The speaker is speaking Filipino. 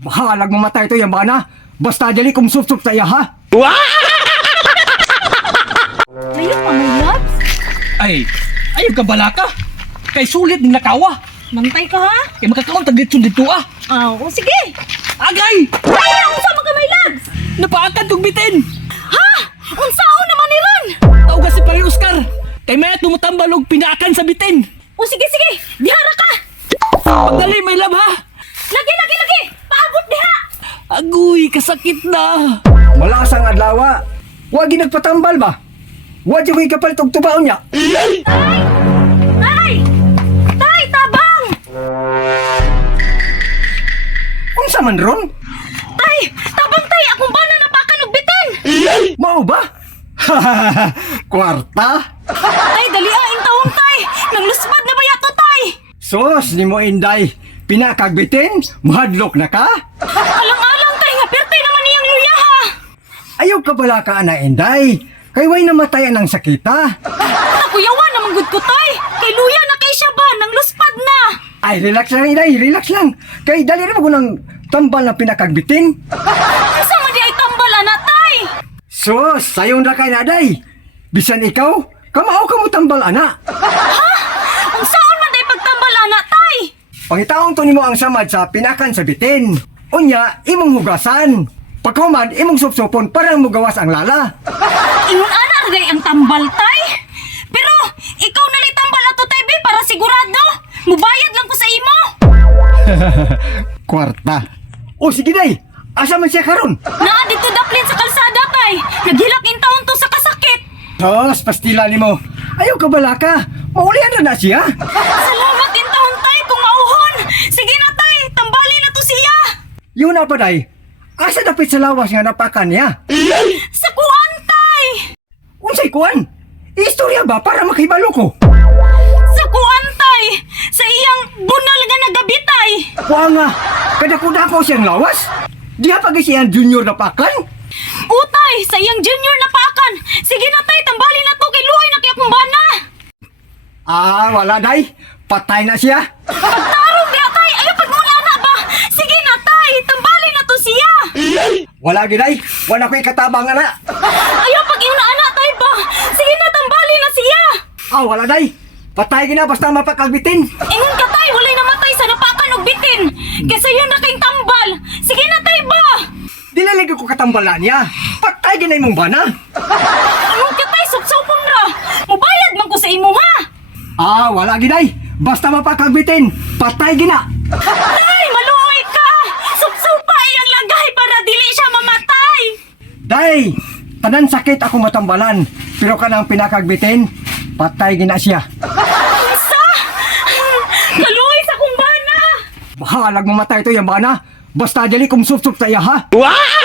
Bahalag mamatay to yung bana. Basta dali kung sup-sup sa iya ha. Layo pa mo, Labs. Ay, ayaw ka bala ka. Kay sulit din nakawa. Mantay ka, ha? Kay makakaon tag dito ah. O sige. Agay! Ay, unsa man ka may Labs? Napaakan tong bitin. Ha? Unsaon naman ni Ron? Tawag si Pare Oscar. Kay may tumutambal og pinaakan sa bitin. O sige, dihara ka. Pagdali may lab ha. Lagi. Paabot diha. Agoy, kasakit na. Malasang adlawa. Wagi nagpatambal ba? Wagi ko'y kapalit og tubaon niya. Tay, tabang. Unsa man ron? Tay, tabang tay. Akong bana napakan og bitin. Mao ba? Kwarta? Tay, dali in taon, tay. Nang lusbad na ba yato, tay? Sos ni mo inday. Pinakagbitin? Mahadlok na ka? Alang-alang, tay. Nga perte naman niyang luya, ha? Ayaw ka bala ka na inday. Kay way namatayan ng sakita. Nakuyawa naman gud ko, tay. Kay luya na kay siya ba? Nang lusbad na. Ay, relax lang inday. Relax lang. Kay dali na ko ng tambal na pinakagbitin. Asa man di ay tambal, ana, tay? Sos, sayon ra kay naday. Bisan ikaw, kamao ka mo tambal ana. Unsaon man day pagtambal, ana, tay? Pangitaong to nimo ang samad sa pinakan sa bitin. Unya, imong hugasan. Pagkuman, imong supsupon para mugawas ang lala. Ingon ana day ang tambal, tay? Pero, ikaw nalit tambal ato, tay, be, para sigurado. Mubayad lang ko sa imo. Kwarta. O sige day, asa man siya karon? Naa dito daplin sa kalsada, tay. Naghilak in taon to sa kasakit. Sos, pastila nimo. Ayaw ka bala ka. Maulian na siya. Salamat in taon, tay, kung mauhon. Sige na, tay. Tambali na to siya. Yun na pa day. Asa dapit sa lawas nga napakan niya? Sa kuwan, tay. Unsay kuan? Istorya ba para makibalo ko? Sa kuwan, tay. Sa iyang bunal nga nagabi, tay. Kuha nga, kadako-dako siyang lawas. Diha pa siyang junior napakan? Utay, sa iyang junior na paakan. Sige na, tay. Tambali na to kay luoy na kay akong bana. Ah, wala day. Patay na siya. Pagtarong niya, tay. Ayaw pagmula na ba? Sige na, tay. Tambali na to siya. Wala giday. Wala ko'y katabang na. Ayaw pag na tay ba? Sige na, tambali na siya. Ah, wala day. Patay gina basta mapakagbitin. Ingon ka, tay. Walay namatay sa napakan og bitin. Kesa yun na kayong tambal. Sige na, tay ba? Dilalig ko katambalan niya. Patay gina imong bana. Ingon ka, tay. Supsupon ra. Mubayad man ko sa imo, ha? Ah, wala giday. Basta mapakagbitin. Patay gina. Tay, maluoy ka. Supsupa iyang lagay para dili siya mamatay. Day, tanan sakit ako matambalan. Pero kanang pinakagbitin, patay gina siya. Sa? Kaluoy sa kumbana. Bahalag mamatay to yung bana. Basta dali kung sup-sup sa iya ha. Wow!